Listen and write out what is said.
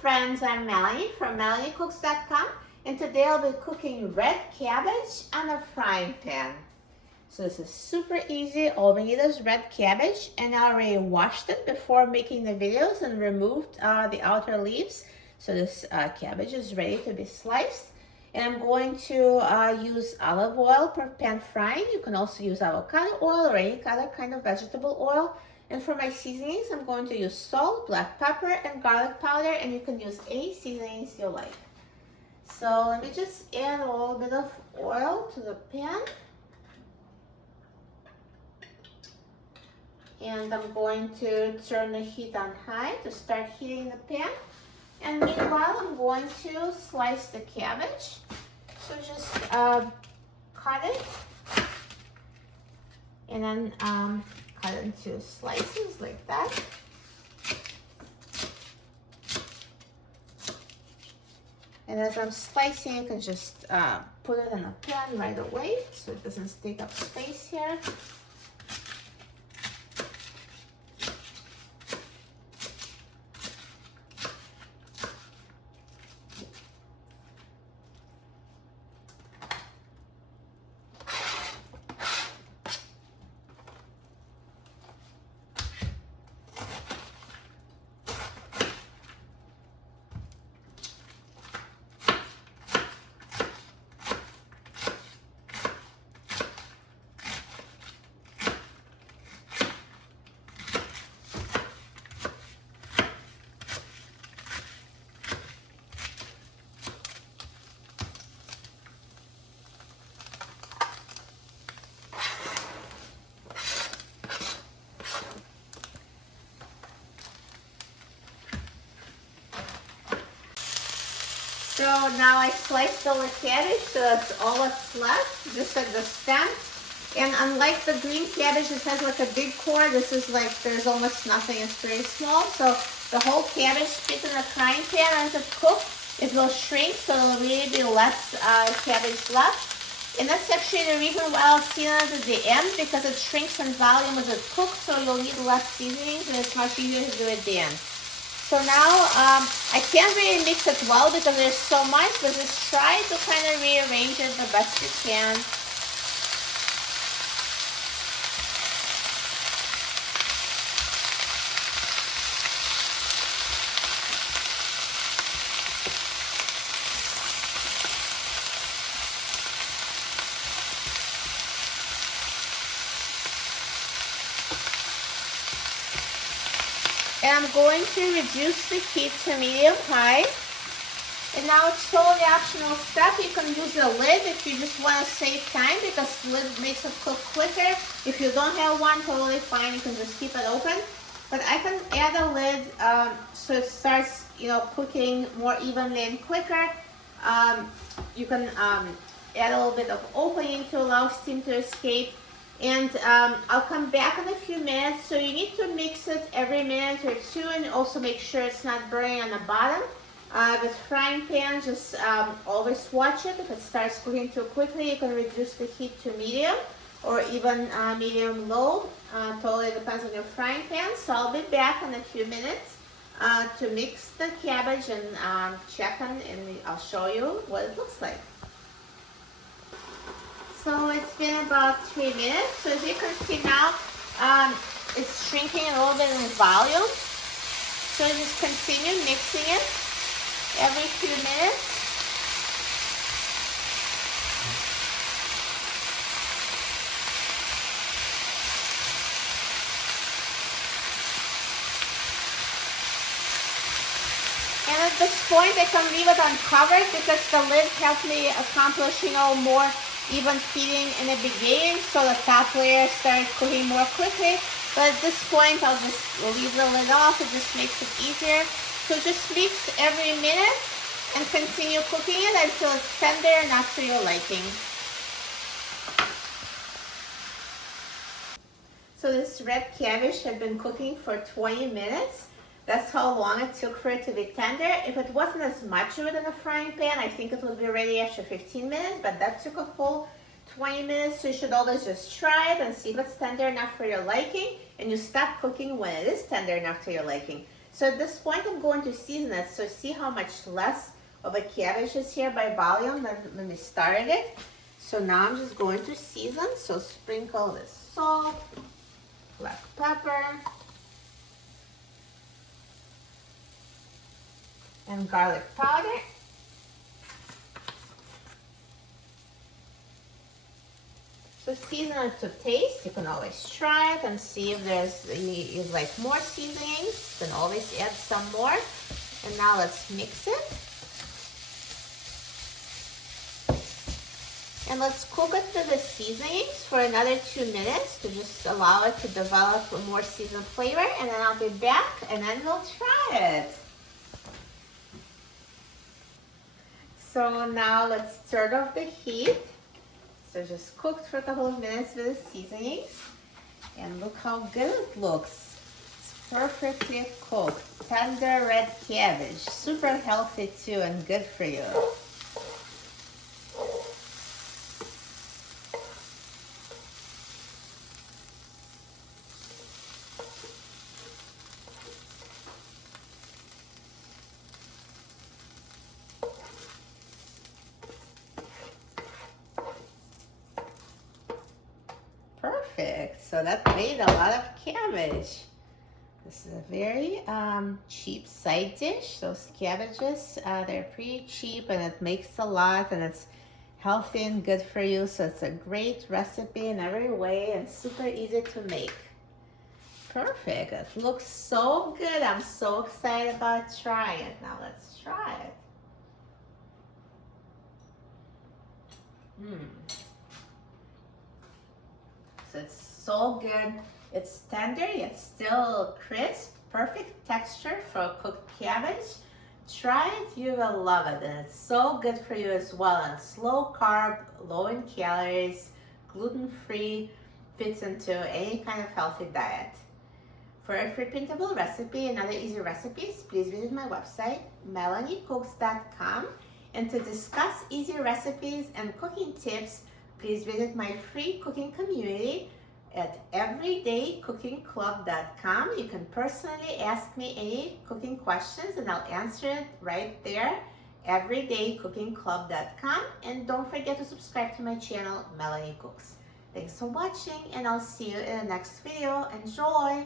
friends, I'm Melanie from MelanieCooks.com, and today I'll be cooking red cabbage on a frying pan. So this is super easy. All we need is red cabbage, and I already washed it before making the videos and removed the outer leaves. So this cabbage is ready to be sliced. And I'm going to use olive oil for pan frying. You can also use avocado oil or any other kind of vegetable oil. And for my seasonings, I'm going to use salt, black pepper, and garlic powder, and you can use any seasonings you like. So let me just add a little bit of oil to the pan. And I'm going to turn the heat on high to start heating the pan. And meanwhile, I'm going to slice the cabbage. So just cut it and then cut it into slices like that. And as I'm slicing, you can just put it in a pan right away so it doesn't take up space here. So now I sliced all the cabbage, so that's all that's left, just at the stem. And unlike the green cabbage, it has like a big core. This is like, there's almost nothing, it's very small. So the whole cabbage fit in the frying pan, and as it cooks, it will shrink, so there will really be less cabbage left. And that's actually the reason why I'll season it at the end, because it shrinks in volume as it cooks, so you'll need less seasonings, and it's much easier to do at the end. So now, I can't really mix it well because there's so much, but just try to kind of rearrange it the best you can. And I'm going to reduce the heat to medium-high. And now it's totally optional step. You can use a lid if you just want to save time, because the lid makes it cook quicker. If you don't have one, totally fine. You can just keep it open. But I can add a lid so it starts, cooking more evenly and quicker. You can add a little bit of opening to allow steam to escape. And I'll come back in a few minutes. So you need to mix it every minute or two, and also make sure it's not burning on the bottom. With frying pan, just always watch it. If it starts cooking too quickly, you can reduce the heat to medium or even medium-low. Totally depends on your frying pan. So I'll be back in a few minutes to mix the cabbage and check on, and I'll show you what it looks like. So it's been about 3 minutes. So as you can see now, it's shrinking a little bit in volume. So just continue mixing it every few minutes. And at this point, I can leave it uncovered because the lid helped me accomplish, more even heating in the beginning, so the top layer started cooking more quickly. But at this point, I'll just leave the lid off. It just makes it easier. So just mix every minute and continue cooking it until it's tender enough to your liking. So this red cabbage had been cooking for 20 minutes. That's how long it took for it to be tender. If it wasn't as much of it in the frying pan, I think it would be ready after 15 minutes, but that took a full 20 minutes. So you should always just try it and see if it's tender enough for your liking, and you stop cooking when it is tender enough to your liking. So at this point, I'm going to season it. So see how much less of a cabbage is here by volume than when we started it. So now I'm just going to season. So sprinkle with salt, black pepper, and garlic powder. So season it to taste. You can always try it and see if you'd like more seasonings. You can always add some more. And now let's mix it. And let's cook it with the seasonings for another 2 minutes to just allow it to develop a more seasoned flavor. And then I'll be back and then we'll try it. So now let's turn off the heat. So just cooked for a couple of minutes with the seasonings. And look how good it looks. It's perfectly cooked. Tender red cabbage. Super healthy too and good for you. Perfect. So that made a lot of cabbage. This is a very cheap side dish. Those cabbages, they're pretty cheap and it makes a lot and it's healthy and good for you. So it's a great recipe in every way and super easy to make. Perfect. It looks so good. I'm so excited about trying it. Now let's try it. So it's so good. It's tender yet still crisp. Perfect texture for a cooked cabbage. Try it, you will love it. And it's so good for you as well. And it's low carb, low in calories, gluten-free, fits into any kind of healthy diet. For a repeatable recipe and other easy recipes, please visit my website, melaniecooks.com. And to discuss easy recipes and cooking tips, please visit my free cooking community at everydaycookingclub.com. You can personally ask me any cooking questions and I'll answer it right there, everydaycookingclub.com. And don't forget to subscribe to my channel, Melanie Cooks. Thanks for watching and I'll see you in the next video. Enjoy!